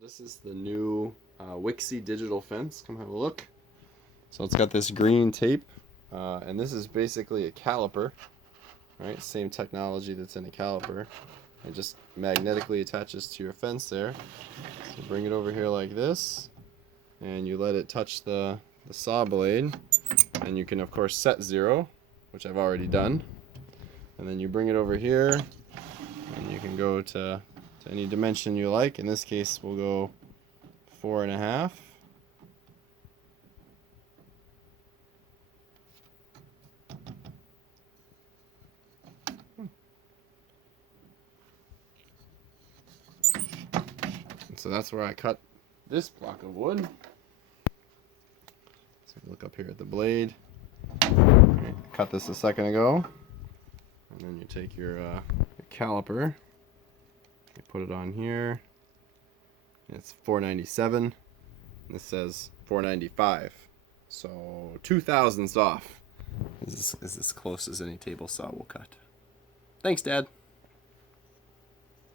This is the new Wixey digital fence. Come have a look. So it's got this green tape, and this is basically a caliper, right? Same technology that's in a caliper. It just magnetically attaches to your fence there. So bring it over here like this, and you let it touch the saw blade, and you can of course set 0, which I've already done. And then you bring it over here, and you can go to any dimension you like. In this case, we'll go 4.5. So that's where I cut this block of wood. So look up here at the blade. Right, cut this a second ago, and then you take your caliper, you put it on here. It's 497. This says 495, so 2 thousandths off. This is as close as any table saw will cut. Thanks, Dad.